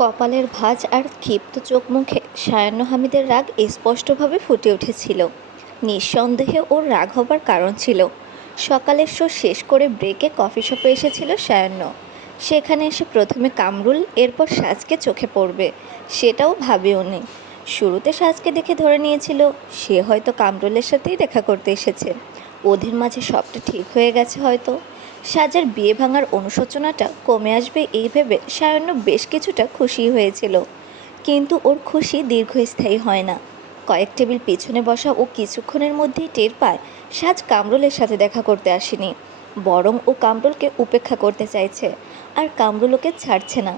কপালের ভাঁজ আর ক্ষিপ্ত চোখ মুখে সায়ান্ন হামিদের রাগ স্পষ্টভাবে ফুটে উঠেছিল। নিঃসন্দেহে ওর রাগ হবার কারণ ছিল। সকালের শো শেষ করে ব্রেকে কফি শপে এসেছিল সায়ান্ন। সেখানে এসে প্রথমে কামরুল, এরপর সাজকে চোখে পড়বে সেটাও ভাবেও নি। শুরুতে সাজকে দেখে ধরে নিয়েছিল সে হয়তো কামরুলের সাথেই দেখা করতে এসেছে। ওদের মাঝে সবটা ঠিক হয়ে গেছে হয়তো। সাজের বিয়ে ভাঙার অনুশোচনাটা কমে আসবে এই ভেবে সায়ান্ন বেশ কিছুটা খুশি হয়েছিল। কিন্তু ওর খুশি দীর্ঘস্থায়ী হয় না। কয়েক টেবিল পিছনে বসা ও কিছুক্ষণের মধ্যেই টের পায় সাজ কামরুলের সাথে দেখা করতে আসেনি, বরং ও কামরুলকে উপেক্ষা করতে চাইছে, আর কামরুল ওকে ছাড়ছে না।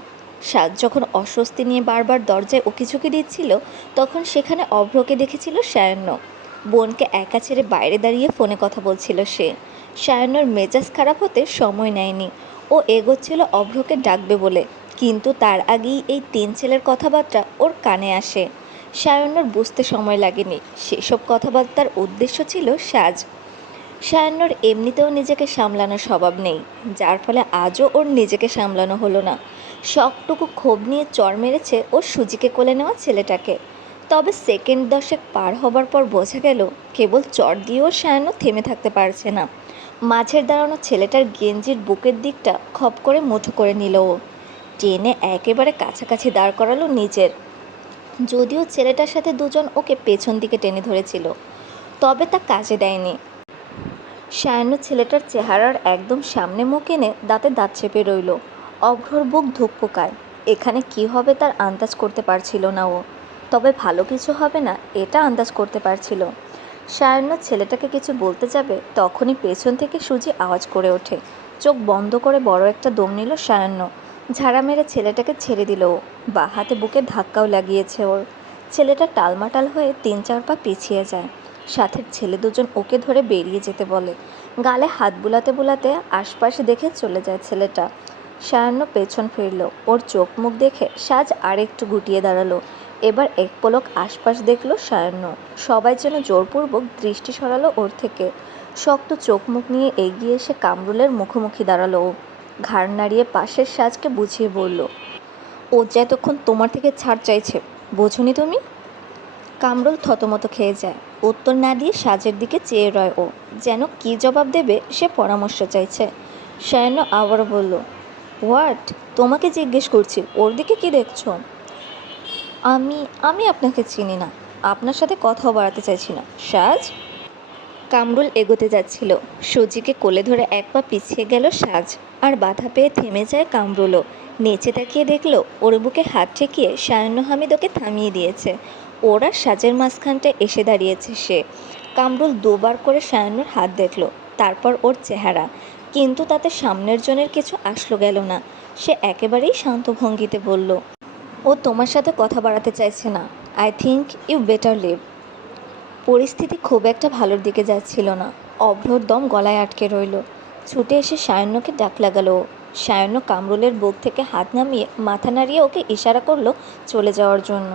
সাজ যখন অস্বস্তি নিয়ে বারবার দরজায় উকিঝুঁকি দিচ্ছিল, তখন সেখানে অভ্রকে দেখেছিল সায়ান্ন। বোনকে একা ছেড়ে বাইরে দাঁড়িয়ে ফোনে কথা বলছিল সে। সায়ান্নর মেজাজ খারাপ হতে সময় নেয়নি। ও এগোচ্ছিল অভ্রকে ডাকবে বলে, কিন্তু তার আগেই এই তিন ছেলের কথাবার্তা ওর কানে আসে। সায়ান্নর বুঝতে সময় লাগেনি সেসব কথাবার্তার উদ্দেশ্য ছিল সাজ। সায়ান্নর এমনিতেও নিজেকে সামলানোর স্বভাব নেই, যার ফলে আজও ওর নিজেকে সামলানো হলো না। শখটুকু ক্ষোভ নিয়ে চড় মেরেছে ওর সুজিকে কোলে নেওয়া ছেলেটাকে। তবে সেকেন্ড 10 পার হবার পর বোঝা গেল কেবল চড় দিয়েও সায়ান্ন থেমে থাকতে পারছে না। মাঝের দাঁড়ানো ছেলেটার গেঞ্জির বুকের দিকটা খপ করে মুঠো করে নিল ও। টেনে একেবারে কাছাকাছি দাঁড় করালো নিজের। যদিও ছেলেটার সাথে দুজন ওকে পেছন দিকে টেনে ধরেছিল, তবে তা কাজে দেয়নি। সায়ান্ন ছেলেটার চেহারার একদম সামনে মুখ এনে দাঁতে দাঁত চেপে রইল। অভ্রর বুক ধুকপুকায়। এখানে কি হবে তার আন্দাজ করতে পারছিল না ও, তবে ভালো কিছু হবে না এটা আন্দাজ করতে পারছিল। সায়ান্ন ছেলেটাকে কিছু বলতে যাবে তখনই পেছন থেকে সুজি আওয়াজ করে ওঠে। চোখ বন্ধ করে বড় একটা দম নিল সায়ান্ন। ঝাড়া মেরে ছেলেটাকে ছেড়ে দিল ও। বা হাতে বুকে ধাক্কাও লাগিয়েছে ওর। ছেলেটা টালমাটাল হয়ে 3-4 পা পিছিয়ে যায়। সাথের ছেলে দুজন ওকে ধরে বেরিয়ে যেতে বলে। গালে হাত বুলাতে বুলাতে আশপাশে দেখে চলে যায় ছেলেটা। সায়ান্ন পেছন ফিরল। ওর চোখ মুখ দেখে সাজ আরেকটু গুটিয়ে দাঁড়ালো। এবার এক পলক আশপাশ দেখলো সায়ান্ন। সবাই যেন জোরপূর্বক দৃষ্টি সরালো ওর থেকে। শক্ত চোখ মুখ নিয়ে এগিয়ে এসে কামরুলের মুখোমুখি দাঁড়ালো ও। ঘাড় নাড়িয়ে পাশের সাজকে বুঝিয়ে বলল, ও যে এতক্ষণ তোমার থেকে ছাড় চাইছে, বোঝনি তুমি? কামরুল থতমত খেয়ে যায়। উত্তর না দিয়ে সাজের দিকে চেয়ে রয় ও, যেন কী জবাব দেবে সে পরামর্শ চাইছে। সায়ান্ন আবারও বলল, হোয়াট? তোমাকে জিজ্ঞেস করছি, ওর দিকে কি দেখছো? আমি আমি আপনাকে চিনি না, আপনার সাথে কথাও বাড়াতে চাইছি না সাজ। কামরুল এগোতে যাচ্ছিল। সুজিকে কোলে ধরে এক পা পিছিয়ে গেল সাজ, আর বাধা পেয়ে থেমে যায় কামরুলও। নিচে তাকিয়ে দেখল ওর বুকে হাত ঠেকিয়ে সায়ান্ন হামিদ ওকে থামিয়ে দিয়েছে। ওরা সাজের মাঝখানটায় এসে দাঁড়িয়েছে সে। কামরুল দুবার করে সায়ান্নর হাত দেখল, তারপর ওর চেহারা, কিন্তু তাতে সামনের জনের কিছু আসলো গেল না। সে একেবারেই শান্ত ভঙ্গিতে বলল, ও তোমার সাথে কথা বাড়াতে চাইছে না। I think you better leave. পরিস্থিতি খুব একটা ভালোর দিকে যাচ্ছিল না। অভ্রর দম গলায় আটকে রইল। ছুটে এসে সায়ান্নকে ডাক লাগালো ও। সায়ান্ন কামরুলের বুক থেকে হাত নামিয়ে মাথা নাড়িয়ে ওকে ইশারা করলো চলে যাওয়ার জন্য।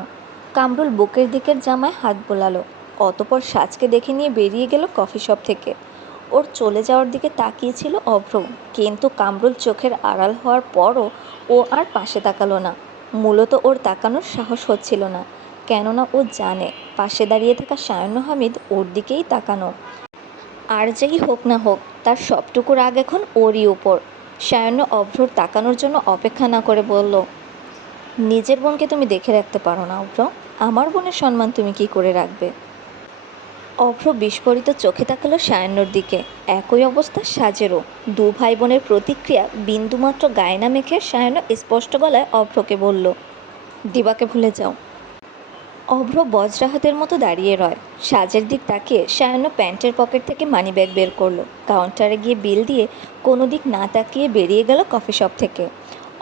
কামরুল বুকের দিকের জামায় হাত বোলালো। অতপর সাজকে দেখে নিয়ে বেরিয়ে গেল কফি শপ থেকে। ওর চলে যাওয়ার দিকে তাকিয়েছিল অভ্র, কিন্তু কামরুল চোখের আড়াল হওয়ার পরও ও আর পাশে তাকালো না। মূলত ওর তাকানোর সাহস হচ্ছিল না, কেননা ও জানে পাশে দাঁড়িয়ে থাকা সায়ান্ন হামিদ ওর দিকেই তাকানো। আর যেই হোক না হোক তার সবটুকু রাগ এখন ওরই ওপর। সায়ান্ন অভ্রর তাকানোর জন্য অপেক্ষা না করে বলল, নিজের বোনকে তুমি দেখে রাখতে পারো না অভ্র? আমার বোনের সম্মান তুমি কি করে রাখবে? অভ্র বিস্ফোরিত চোখে তাকালো সায়ান্নর দিকে। একই অবস্থা সাজেরও। দু ভাই বোনের প্রতিক্রিয়া বিন্দুমাত্র গায়ে না মেখে সায়ান্ন স্পষ্ট গলায় অভ্রকে বলল, দিবাকে ভুলে যাও। অভ্র বজ্রাহতের মতো দাঁড়িয়ে রয়। সাজের দিক তাকিয়ে সায়ান্ন প্যান্টের পকেট থেকে মানিব্যাগ বের করলো। কাউন্টারে গিয়ে বিল দিয়ে কোনো দিক না তাকিয়ে বেরিয়ে গেল কফি শপ থেকে।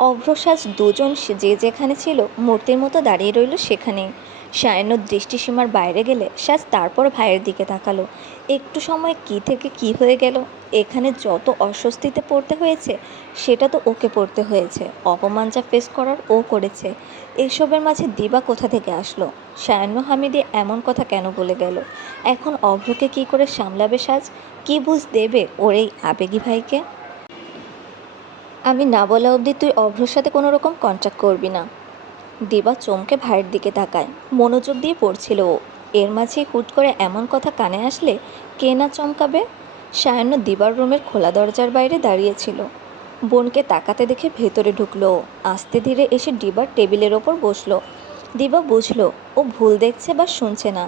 অভ্র সাজ দুজন যে যেখানে ছিল মূর্তির মতো দাঁড়িয়ে রইল সেখানেই। সায়ান্ন দৃষ্টিসীমার বাইরে গেলে সাজ তারপর ভাইয়ের দিকে তাকালো। একটু সময় কী থেকে কী হয়ে গেল। এখানে যত অস্বস্তিতে পড়তে হয়েছে সেটা তো ওকে পড়তে হয়েছে। অপমান যা ফেস করার ও করেছে। এসবের মাঝে দিবা কোথা থেকে আসলো? সায়ান্ন হামিদে এমন কথা কেন বলে গেল? এখন অভ্রকে কি করে সামলাবে সাজ? কি বুঝ দেবে ওর এই আবেগী ভাইকে? আমি না বলা অবধি তুই অভ্রর সাথে কোনো রকম কন্ট্যাক্ট করবি না। দিবা চমকে ভাইয়ের দিকে তাকায়। মনোযোগ দিয়ে পড়ছিল ও। এর মাঝেই হুট করে এমন কথা কানে আসলে কে না চমকাবে। সায়ান্ন দিবার রুমের খোলা দরজার বাইরে দাঁড়িয়েছিল। বোনকে তাকাতে দেখে ভেতরে ঢুকলো ও। আস্তে ধীরে এসে দিবার টেবিলের ওপর বসলো। দিবা বুঝলো ও ভুল দেখছে বা শুনছে না।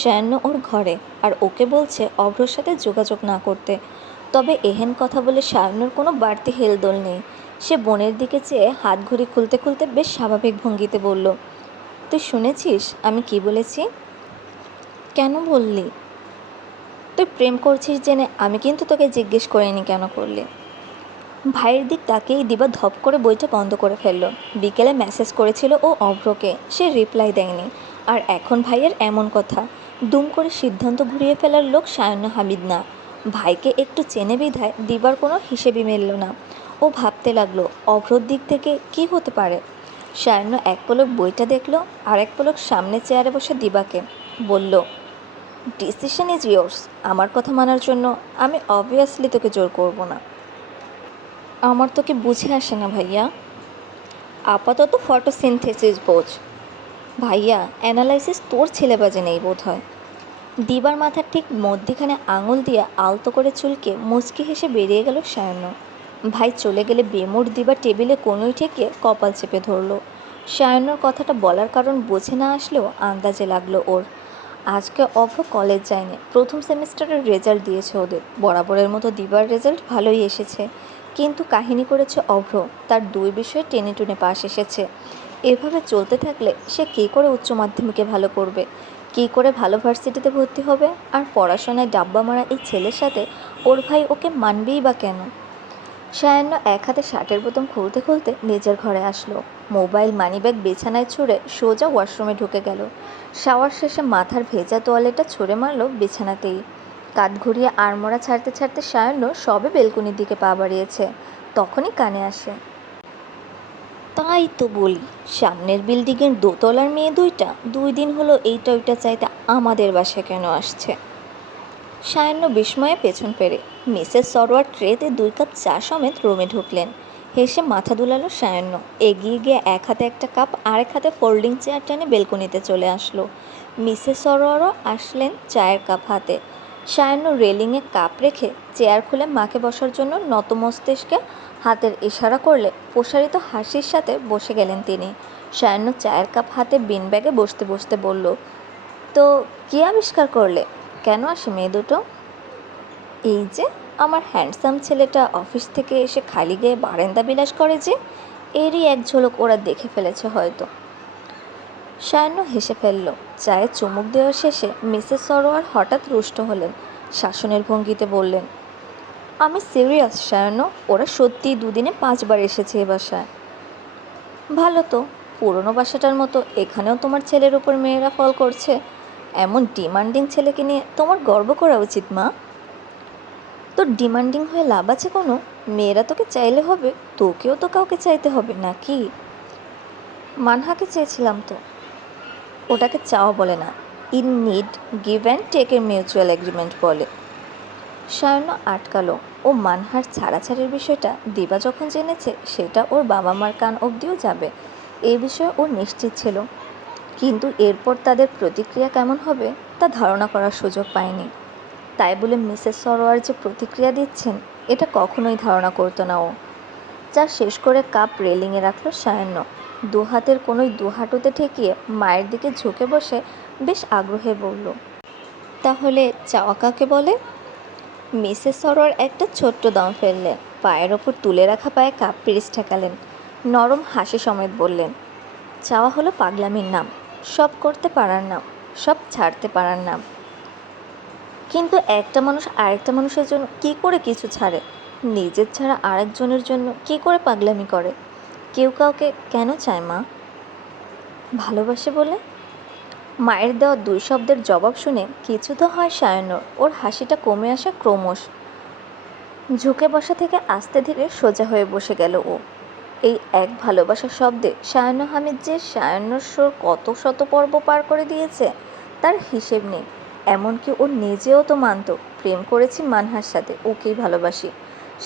সায়ান্ন ওর ঘরে, আর ওকে বলছে অভ্রর সাথে যোগাযোগ না করতে। তবে এহেন কথা বলে সায়ান্নর কোনো বাড়তি হেলদোল নেই। সে বোনের দিকে চেয়ে হাত ঘড়ি খুলতে খুলতে বেশ স্বাভাবিক ভঙ্গিতে বলল, তুই শুনেছিস আমি কি বলেছি? কেন বললি? তুই প্রেম করছিস জেনে আমি কিন্তু তোকে জিজ্ঞেস করিনি কেন করলি। ভাইয়ের দিক তাকেই দিবা ধপ করে বইটা বন্ধ করে ফেলল। বিকেলে মেসেজ করেছিল ও অভ্রকে, সে রিপ্লাই দেয়নি। আর এখন ভাইয়ের এমন কথা। দুম করে সিদ্ধান্ত ঘুরিয়ে ফেলার লোক সায়ান্ন হামিদ না। ভাইকে একটু চেনে বিধায় দিবার কোনো হিসেবই মিলল না। ও ভাবতে লাগলো অভ্রর দিক থেকে কি হতে পারে। সায়ান্ন এক পলক বইটা দেখল, আর এক পলক সামনে চেয়ারে বসে দিবাকে বলল, ডিসিশন ইজ ইয়োর্স। আমার কথা মানার জন্য আমি অবভিয়াসলি তোকে জোর করব না। আমার তোকে বুঝে আসে না ভাইয়া। আপাতত ফটোসিনথেসিস বোঝ। ভাইয়া, অ্যানালাইসিস তোর ছেলেবাজে নেই বোধ হয়। দিবার মাথার ঠিক মধ্যিখানে আঙুল দিয়ে আলতো করে চুলকে মুচকি হেসে বেরিয়ে গেল সায়ান্ন। ভাই চলে গেলে বেমুর দিবা টেবিলে কোনোই ঠেকিয়ে কপাল চেপে ধরল। সায়ান্নর কথাটা বলার কারণ বোঝে না আসলেও আন্দাজে লাগলো ওর। আজকে অভ্র কলেজ যায়নি। প্রথম সেমিস্টারের রেজাল্ট দিয়েছে ওদের। বরাবরের মতো দিবার রেজাল্ট ভালোই এসেছে, কিন্তু কাহিনী করেছে অভ্র। তার 2 বিষয়ে টেনে টুনে পাশ এসেছে। এভাবে চলতে থাকলে সে কী করে উচ্চ মাধ্যমিকে ভালো করবে, কী করে ভালো ভার্সিটিতে ভর্তি হবে? আর পড়াশোনায় ডাব্বা মারা এই ছেলের সাথে ওর ভাই ওকে মানবেই বা কেন? সায়ান্ন এক হাতে শার্টের বোতাম খুলতে খুলতে নিজের ঘরে আসলো। মোবাইল মানিব্যাগ বিছানায় ছুঁড়ে সোজা ওয়াশরুমে ঢুকে গেল। শাওয়ার শেষে মাথার ভেজা তোয়ালেটা ছুঁড়ে মারল বিছানাতেই। কাঁধ ঘুরিয়ে আড়মোড়া ছাড়তে ছাড়তে সায়ান্ন সবে বেলকনির দিকে পা বাড়িয়েছে, তখনই কানে আসে, তাই তো বলি, সামনের বিল্ডিংয়ের দোতলার মেয়ে দুইটা 2 দিন হলো এইটা ওইটা চাইতে আমাদের বাসায় কেন আসছে। সায়ান্ন বিস্ময়ে পেছন ফেরে। মিসেস সরোয়ার ট্রেতে 2 কাপ চা সমেত রুমে ঢুকলেন। হেসে মাথা দুলালো সায়ান্ন। এগিয়ে গিয়ে এক হাতে একটা কাপ, আরেক হাতে ফোল্ডিং চেয়ার টেনে বেলকনিতে চলে আসলো। মিসেস সরোয়ারও আসলেন চায়ের কাপ হাতে। সায়ান্ন রেলিংয়ে কাপ রেখে চেয়ার খুলে মাকে বসার জন্য নতমস্তিষ্কে হাতের ইশারা করলে প্রসারিত হাসির সাথে বসে গেলেন তিনি। সায়ান্ন চায়ের কাপ হাতে বিন ব্যাগে বসতে বসতে বলল, তো কী আবিষ্কার করলে? কেন আসে মেয়ে দুটো? এই যে আমার হ্যান্ডসাম ছেলেটা অফিস থেকে এসে খালি গায়ে বারান্দা বিলাস করে যে, এরই এক ঝলক ওরা দেখে ফেলেছে হয়তো। সায়ান্ন হেসে ফেলল। চায়ে চুমুক দেওয়ার শেষে মিসেস সরোয়ার হঠাৎ রুষ্ট হলেন। শাসনের ভঙ্গিতে বললেন, আমি সিরিয়াস সায়ান্ন, ওরা সত্যিই 2 দিনে 5 বার এসেছে এ বাসায়। ভালো তো, পুরনো বাসাটার মতো এখানেও তোমার ছেলের উপর মেয়েরা ফল করছে। এমন ডিমান্ডিং ছেলেকে নিয়ে তোমার গর্ব করা উচিত মা। তোর ডিমান্ডিং হয়ে লাভ আছে কোনো? মেয়েরা তোকে চাইলে হবে, তোকেও তো কাউকে চাইতে হবে নাকি? মানহাকে চেয়েছিলাম তো। ওটাকে চাওয়া বলে না, ইন নিড গিভ অ্যান্ড টেকের মিউচুয়াল এগ্রিমেন্ট বলে। সায়ান্ন আটকালো। ও মানহার ছাড়াছাড়ির বিষয়টা দিবা যখন জেনেছে সেটা ওর বাবা মার কান অবধিও যাবে, এই বিষয়ে ওর নিশ্চিত ছিল। কিন্তু এরপর তাদের প্রতিক্রিয়া কেমন হবে তা ধারণা করার সুযোগ পায়নি। তাই বলে মিসেস সরোয়ার যে প্রতিক্রিয়া দিচ্ছেন এটা কখনোই ধারণা করতো না ও। চা শেষ করে কাপ রেলিংয়ে রাখল সায়ান্ন। 2 হাতের কোনোই 2 হাঁটুতে ঠেকিয়ে মায়ের দিকে ঝুঁকে বসে বেশ আগ্রহে বলল, তাহলে চাওয়া কাকে বলে? মিসেস সরোয়ার একটা ছোট্ট দম ফেললেন। পায়ের ওপর তুলে রাখা পায়ে কাপ পিরিচ ঠেকালেন। নরম হাসি সমেত বললেন, চাওয়া হলো পাগলামির নাম, সব করতে পারার নাম, সব ছাড়তে পারার নাম। কিন্তু একটা মানুষ আরেকটা মানুষের জন্য কী করে কিছু ছাড়ে? নিজের ছাড়া আরেকজনের জন্য কী করে পাগলামি করে? কেউ কাউকে কেন চায় মা? ভালোবাসে বলে। মায়ের দেওয়া 2 শব্দের জবাব শুনে কিছু তো হয় সায়ান্নর। ওর হাসিটা কমে আসে ক্রমশ। ঝুঁকে বসা থেকে আস্তে ধীরে সোজা হয়ে বসে গেল ও। এই এক ভালোবাসা শব্দে সায়ান্ন হামিদ যে সায়ান্নর সুর কত শত পর্ব পার করে দিয়েছে তার হিসেব নেই। এমনকি ও নিজেও তো মানত, প্রেম করেছি মানহার সাথে, ওকেই ভালোবাসি।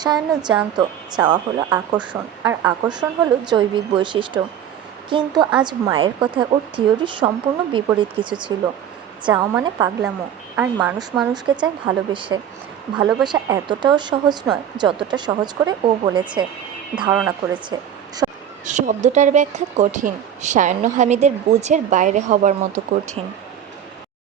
সায়ান্ন জানত চাওয়া হলো আকর্ষণ, আর আকর্ষণ হলো জৈবিক বৈশিষ্ট্য। কিন্তু আজ মায়ের কথায় ওর থিওরির সম্পূর্ণ বিপরীত কিছু ছিল। চাওয়া মানে পাগলামো, আর মানুষ মানুষকে চায় ভালোবেসে। ভালোবাসা এতটাও সহজ নয় যতটা সহজ করে ও বলেছে, ধারণা করেছে। শব্দটার ব্যাখ্যা কঠিন, সায়ান্ন হামিদের বুঝের বাইরে হবার মতো কঠিন।